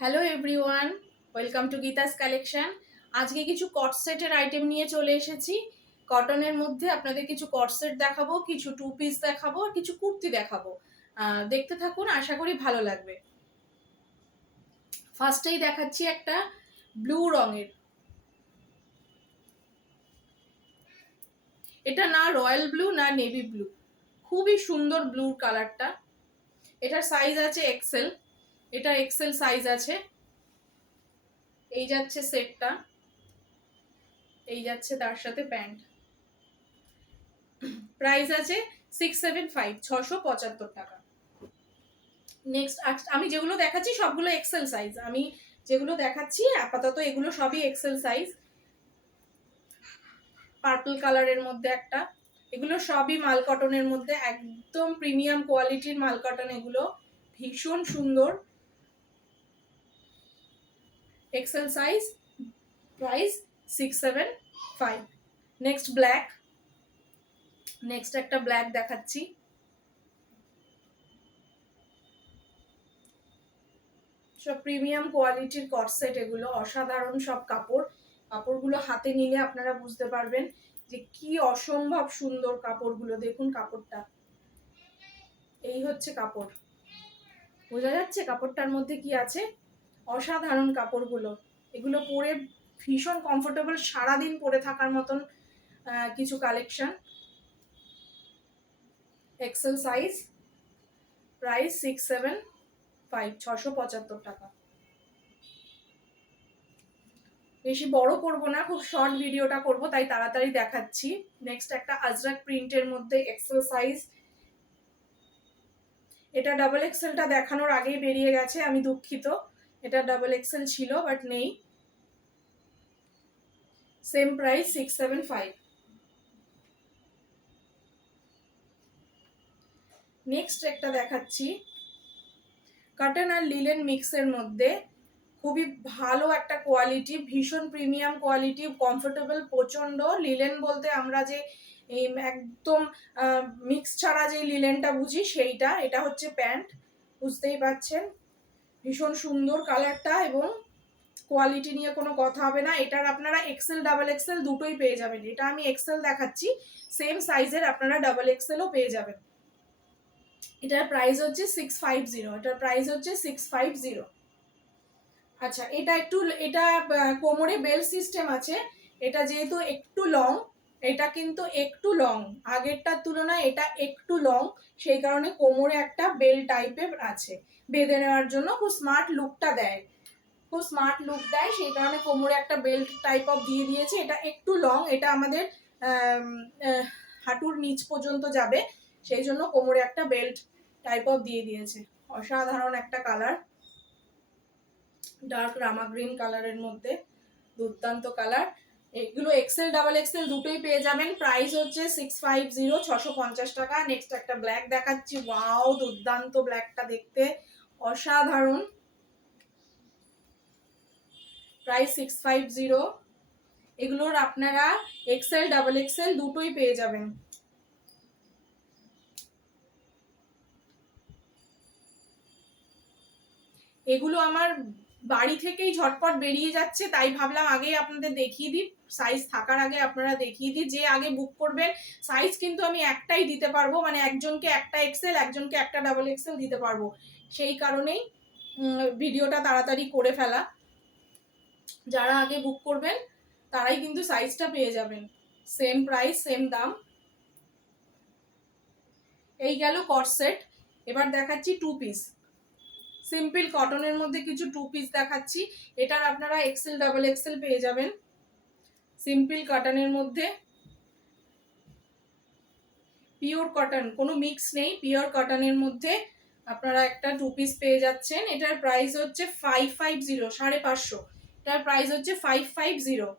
Hello everyone, welcome to Geeta's collection. আজকে কিছু কট সেটের আইটেম নিয়ে চলে এসেছি। কটনের মধ্যে আপনাদের কিছু কট সেট দেখাবো, কিছু টু পিস দেখাবো, আর কিছু কুর্তি দেখাবো। দেখতে থাকুন, আশা করি ভালো লাগবে। ফার্স্টেই দেখাচ্ছি একটা ব্লু রঙের। এটা না রয়্যাল ব্লু না নেভি ব্লু, খুবই সুন্দর ব্লু কালারটা। এটার সাইজ আছে এক্সেল, এটা এক্সেল সাইজ আছে। এই যাচ্ছে সেটটা, এই যাচ্ছে তার সাথে প্যান্ট। প্রাইস আছে 675, 675 টাকা। নেক্সট আমি যেগুলো দেখাচ্ছি সবগুলো এক্সেল সাইজ। আমি যেগুলো দেখাচ্ছি আপাতত এগুলো সবই এক্সেল সাইজ। পার্পল কালারের মধ্যে একটা, এগুলো সবই মাল কটনের মধ্যে, একদম প্রিমিয়াম কোয়ালিটির মাল কটন। এগুলো ভীষণ সুন্দর, XL size, price 675। Next black, next একটা ব্ল্যাক দেখাচ্ছি। সব প্রিমিয়াম কোয়ালিটির কট সেট, এগুলো অসাধারণ সব কাপড়। কাপড়গুলো হাতে নিলে আপনারা বুঝতে পারবেন যে কি অসম্ভব সুন্দর কাপড়গুলো। দেখুন কাপড়টা, এই হচ্ছে কাপড়, বোঝা যাচ্ছে কাপড়টার মধ্যে কি আছে। অসাধারণ কাপড়গুলো, এগুলো পরে ভীষণ কমফোর্টেবল, সারাদিন পরে থাকার মতন কিছু কালেকশন। এক্সেল সাইজ, প্রাইস 675, 675 টাকা। বেশি বড় করব না, খুব শর্ট ভিডিওটা করব, তাই তাড়াতাড়ি দেখাচ্ছি। নেক্সট একটা আজরাক প্রিন্টের মধ্যে এক্সেল সাইজ। এটা ডাবল এক্সেলটা দেখানোর আগেই বেরিয়ে গেছে, আমি দুঃখিত। এটা ডাবল এক্সেল ছিল বাট নেই। Same price 675। নেক্সট একটা দেখাচ্ছি কটন আর লিলেন মিক্সের মধ্যে, খুবই ভালো একটা কোয়ালিটি, ভীষণ প্রিমিয়াম কোয়ালিটি, কমফোর্টেবল প্রচন্ড। লিলেন বলতে আমরা যে একদম মিক্স ছাড়া যে লিলেনটা বুঝি সেইটা। এটা হচ্ছে প্যান্ট, বুঝতেই পাচ্ছেন ভীষণ সুন্দর কালারটা, এবং কোয়ালিটি নিয়ে কোনো কথা হবে না। এটার আপনারা এক্সেল ডাবল এক্সেল দুটোই পেয়ে যাবেন। এটা আমি এক্সেল দেখাচ্ছি, সেম সাইজের আপনারা ডাবল এক্সেলও পেয়ে যাবেন। এটার প্রাইস হচ্ছে 650, এটার প্রাইস হচ্ছে 650। আচ্ছা, এটা কোমরে বেল সিস্টেম আছে। এটা যেহেতু একটু লং, এটা কিন্তু একটু লং, আগেরটার তুলনায় এটা একটু লং, সেই কারণে কোমরে একটা বেল টাইপের আছে, বেঁধে নেওয়ার জন্য খুব স্মার্ট লুকটা দেয়, খুব স্মার্ট লুক দেয়, সেই কারণে কোমরে একটা বেল্ট টাইপ অফ দিয়ে দিয়েছে। এটা একটু লং, এটা আমাদের হাঁটুর নিচ পর্যন্ত যাবে, সেই জন্য কোমরে একটা বেল্ট টাইপ অফ দিয়ে দিয়েছে। অসাধারণ একটা কালার, ডার্ক রামা গ্রিন কালারের মধ্যে, দুর্দান্ত কালার। এগুলো এক্সেল ডাবল এক্সেল দুটোই পেয়ে যাবেন। প্রাইস হচ্ছে 650, 650 টাকা। নেক্সট একটা ব্ল্যাক দেখাচ্ছি, ওয়াও দুর্দান্ত ব্ল্যাকটা দেখতে, অসাধারণ। প্রাইস 650। এগুলোর আপনারা এক্সেল ডাবল এক্সেল দুটোই পেয়ে যাবেন। এগুলো আমার বাড়ি থেকেই ঝটপট বেরিয়ে যাচ্ছে, তাই ভাবলাম আগেই আপনাদের দেখিয়ে দিই, সাইজ থাকার আগে আপনারা দেখিয়ে দিই। যে আগে বুক করবেন, সাইজ কিন্তু আমি একটাই দিতে পারবো, মানে একজনকে একটা এক্সেল, একজনকে একটা ডাবল এক্সেল দিতে পারবো, সেই কারণেই ভিডিওটা তাড়াতাড়ি করে ফেলা। যারা আগে বুক করবেন তারাই কিন্তু সাইজটা পেয়ে যাবেন, সেম প্রাইস সেম দাম। এই গেল কট সেট। এবার দেখাচ্ছি টু পিস, সিম্পল কটনের মধ্যে কিছু টু পিস দেখাচ্ছি। এটার আপনারা এক্সেল ডাবল এক্সেল পেয়ে যাবেন। সিম্পল কটনের মধ্যে, পিওর কটন, কোনো মিক্স নেই, পিওর কটনের মধ্যে আপনারা একটা টু পিস পেয়ে যাচ্ছেন। এটার প্রাইস হচ্ছে 550, 550। এটার প্রাইস হচ্ছে 550।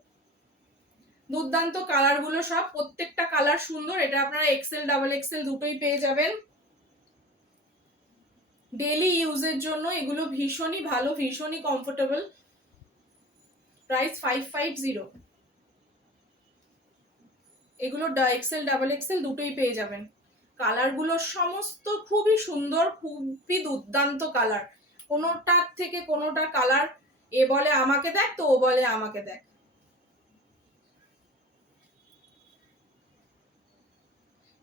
দুর্দান্ত কালারগুলো সব, প্রত্যেকটা কালার সুন্দর। এটা আপনারা এক্সেল ডাবল এক্সেল দুটোই পেয়ে যাবেন। ডেলি ইউজের জন্য এগুলো ভীষণই ভালো, ভীষণই কমফোর্টেবল। প্রাইস 550। এগুলো এক্সেল ডাবল এক্সেল দুটোই পেয়ে যাবেন। কালারগুলো সমস্ত খুবই সুন্দর, খুবই দুর্দান্ত কালার, কোনোটার থেকে কোনোটা কালার এ বলে আমাকে দেখ তো ও বলে আমাকে দেখ।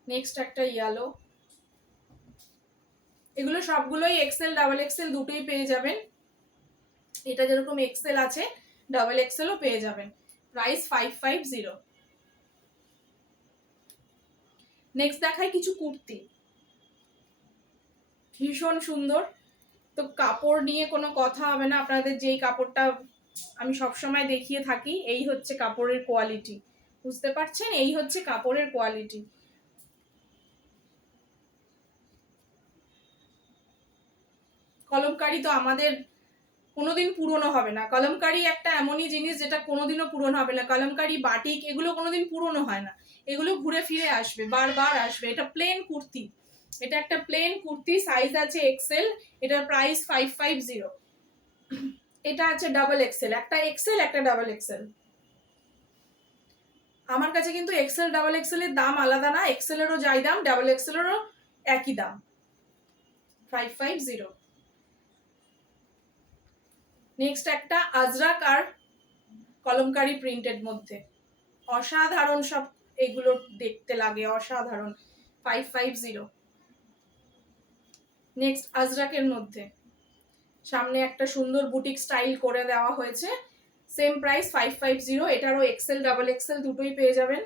নেক্সট একটা ইয়েলো, এগুলো সবগুলোই এক্সেল ডাবল এক্সেল দুটোই পেয়ে যাবেন। এটা যেরকম এক্সেল আছে ডাবল এক্সেলও পেয়ে যাবেন। প্রাইস 550। নেক্সট দেখাই কিছু কুর্তি, ভীষণ সুন্দর। তো কাপড় নিয়ে কোনো কথা হবে না, আপনাদের যেই কাপড়টা আমি সবসময় দেখিয়ে থাকি, এই হচ্ছে কাপড়ের কোয়ালিটি, বুঝতে পারছেন? এই হচ্ছে কাপড়ের কোয়ালিটি। কলমকারি তো আমাদের কোনোদিন পুরনো হবে না। কলমকারি একটা এমনই জিনিস যেটা কোনোদিনও পুরনো হবে না। কলমকারি, বাটিক এগুলো কোনোদিন পুরনো হয় না, এগুলো ঘুরে ফিরে আসবে, বারবার আসবে। এটা প্লেন কুর্তি, এটা একটা প্লেন কুর্তি, সাইজ আছে এক্সেল, এটার প্রাইস 550। এটা আছে ডাবল এক্সেল, একটা এক্সেল একটা ডাবল এক্সেল। আমার কাছে কিন্তু এক্সেল ডাবল এক্সেল এর দাম আলাদা না, এক্সেলেরও যাই দাম ডাবল এক্সেলেরও একই দাম, 550। নেক্সট একটা আজরাক আর কলমকারি প্রিন্টেড মধ্যে, অসাধারণ সব এগুলো দেখতে লাগে, অসাধারণ, 550। নেক্সট আজরাকের মধ্যে সামনে একটা সুন্দর বুটিক স্টাইল করে দেওয়া হয়েছে, সেম প্রাইস 550। এটারও এক্সেল ডাবল এক্সেল দুটোই পেয়ে যাবেন।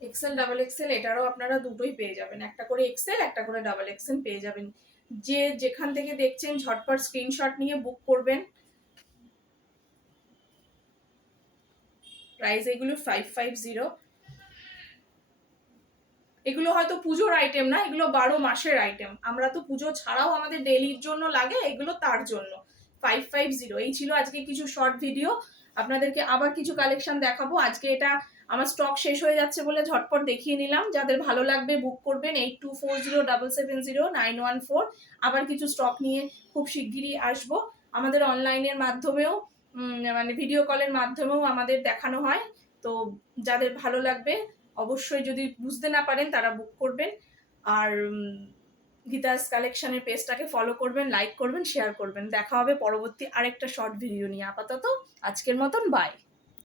এক্সেল ডাবল এক্সেল এটারও আপনারা দুটোই পেয়ে যাবেন, একটা করে এক্সেল একটা করে ডাবল এক্সেল পেয়ে যাবেন। যে যেখান থেকে দেখছেন ঝটপট স্ক্রিনশট নিয়ে বুক করবেন। প্রাইস এগুলো 550। এগুলো হয়তো পুজোর আইটেম না, এগুলো 12 মাসের আইটেম, আমরা তো পুজো ছাড়াও আমাদের ডেলির জন্য লাগে, এগুলো তার জন্য 550। এই ছিল আজকে কিছু শর্ট ভিডিও, আপনাদেরকে আবার কিছু কালেকশন দেখাবো। আজকে এটা আমার স্টক শেষ হয়ে যাচ্ছে বলে ঝটপট দেখিয়ে নিলাম, যাদের ভালো লাগবে বুক করবেন 8240770914। আবার কিছু স্টক নিয়ে খুব শিগগিরই আসবো। আমাদের অনলাইনের মাধ্যমেও মানে ভিডিও কলের মাধ্যমেও আমাদের দেখানো হয়, তো যাদের ভালো লাগবে অবশ্যই, যদি বুঝতে না পারেন তারা বুক করবেন। আর গীতাস কালেকশনের পেজটাকে ফলো করবেন, লাইক করবেন, শেয়ার করবেন। দেখা হবে পরবর্তী আরেকটা শর্ট ভিডিও নিয়ে। আপাতত আজকের মতন বাই।